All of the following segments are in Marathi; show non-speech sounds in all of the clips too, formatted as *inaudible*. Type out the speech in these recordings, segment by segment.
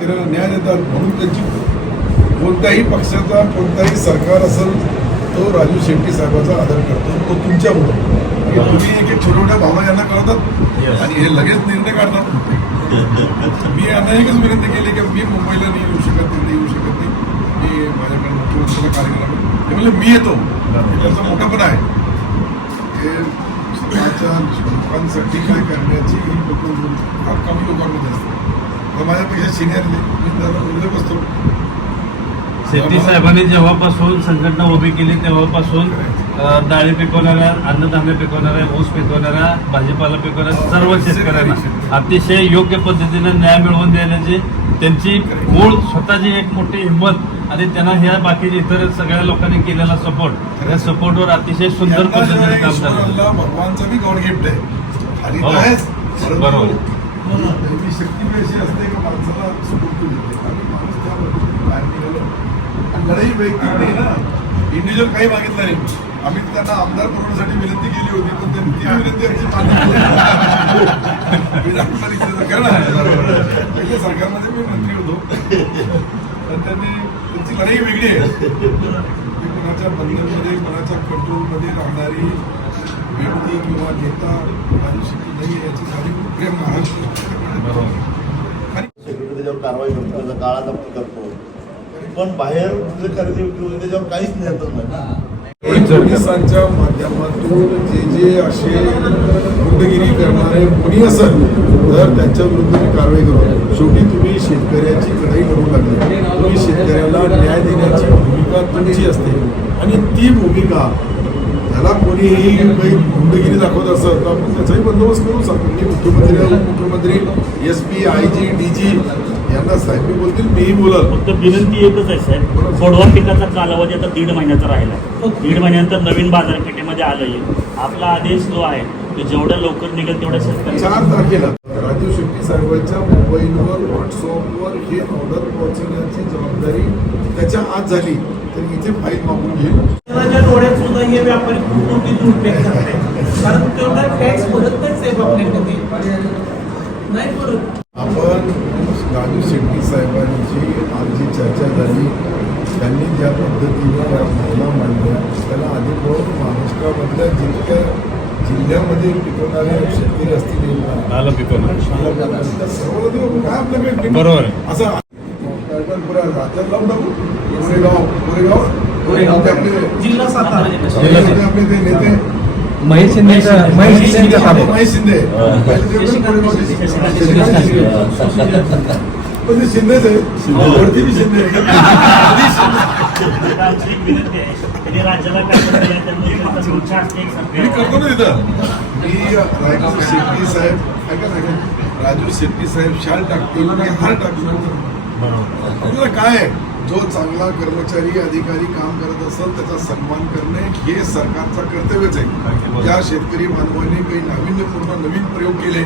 शेतकऱ्याला न्याय देतात म्हणून त्यांची कोणत्याही पक्षाचा कोणताही सरकार असेल तो राजू शेट्टी साहेबाचा आदर करतो. तो तुमच्यामुळे तुम्ही एक एक छोट्या छोट्या भावना यांना कळतात आणि हे लगेच निर्णय काढतात. *laughs* मी यांना एकच विनंती केली की मी मुंबईला नाही येऊ शकत तिथे येऊ शकत नाही. मी माझ्याकडे मुख्यमंत्र्याला कार्यक्रम. ते म्हणजे मी येतो. त्याचा मोठा पण आहे. हे स्वतःच्या लोकांसाठी काय करण्याची ही लोक फार कमी लोकांमध्ये असते तर माझ्यापेक्षा सिनियर बसतो. शेट्टी साहेबांनी जेव्हापासून संघटना उभी केली तेव्हापासून डाळी पिकवणाऱ्या अन्नधान्य पिकवणाऱ्या ऊस पिकवणाऱ्या भाजीपाला पिकवणाऱ्या सर्व शेतकऱ्यांना अतिशय योग्य पद्धतीने न्याय मिळवून देण्याची त्यांची मूळ स्वतःची एक मोठी हिंमत आणि त्यांना ह्या बाकीच्या इतर सगळ्या लोकांनी केलेला सपोर्ट या सपोर्टवर अतिशय सुंदर पद्धतीने काम झालं भगवानचा बी गॉड गिफ्ट आहे. खाली हो. बरोबर. नेहमी शक्ती बी अशी असते की माणसाला करू देते आणि माणूस त्या पद्धतीने बाहेर निघालो आणि लढाई वैयक्तिक ना इंडिव्हिज्युअल काही मागितलं नाही आम्ही त्यांना आमदार बनवण्यासाठी विनंती केली होती पण त्यांनी ती विनंती आमची पहिल्या सरकारमध्ये मी मंत्री होतो तर त्यांनी त्यांची लढाई वेगळी आहे कोणाच्या बंधनमध्ये कोणाच्या कंट्रोलमध्ये राहणारी व्यक्ती किंवा नेता शेट्टी नाही याची झाली प्रेम महाराष्ट्र कारवाई करतो त्याचा काळा जप्त करतो. पण बाहेर जे खरेदी विक्री होते त्याच्यावर काहीच नाही. पोलिसांच्या माध्यमातून जे जे असे गुंडगिरी करणारे कोणी असेल तर त्यांच्या विरुद्ध कारवाई करू शेवटी तुम्ही शेतकऱ्याची लढाई लढू लागली. तुम्ही शेतकऱ्याला न्याय देण्याची भूमिका तुमची असते. आणि ती भूमिका त्याला कोणीही काही गुंडगिरी दाखवत असत तर आपण त्याचाही बंदोबस्त करू शकतो. मी मुख्यमंत्री उपमुख्यमंत्री S P I G D G यांना साहेब मी बोलतील मीही बोलल. फक्त विनंती एकच आहे साहेब. गोडवा पिकाचा कालावधी आता दीड महिन्याचा राहिला आहे. दीड महिन्यानंतर नवीन बाजारपेठेमध्ये आलं येईल आपला आदेश जो आहे तो जेवढ्या लवकर निघेल तेवढ्या शेतकऱ्यांना चार तारखेला राजीव शेट्टी साहेबांच्या मोबाईलवर व्हॉट्सअपवर हे ऑर्डर पोहोचवण्याची जबाबदारी त्याच्या आत झाली तर इथे फाईल मागून घेईल माझ्या डोळ्यात सुद्धा हे व्यापारी खूप मोठी दुर्पेट करते कारण तेवढा टॅक्स भरत नाही साहेब आपल्याकडे नाही भरत. आपण राजू शेट्टी साहेबांची आज जी चर्चा झाली. त्यांनी ज्या पद्धतीने या भावना मांडल्या त्याला अधिक महाराष्ट्रामधल्या जितक्या जिल्ह्यामध्ये पिकवणारे शेतकरी असतील देऊ. काय आपल्याकडे बरोबर. आहे. पुऱ्या राज्यात लावून टाकू ते आपले आपले ते नेते. महेश शिंदे महेश शिंदे. महेश शिंदे पण ते शिंदेच आहे. शिंदे मी करतो ना तिथं. मी राजू शेट्टी साहेब ऐका ना ऐका राजू शेट्टी साहेब शाल टाकतील मी हार टाकतो आपल्याला काय आहे? जो चांगला कर्मचारी अधिकारी काम करत असेल त्याचा सन्मान करणे हे सरकारचा कर्तव्यच आहे. ज्या शेतकरी बांधवांनी काही नाविन्यपूर्ण नवीन प्रयोग केले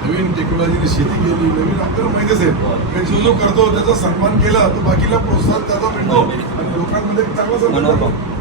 नवीन टेक्नॉलॉजीने शेती केली नवीन आपल्याला माहितीच आहे जो जो करतो त्याचा सन्मान केला तर बाकीला प्रोत्साहन त्याचा मिळतो. आणि लोकांमध्ये चांगला सन्मान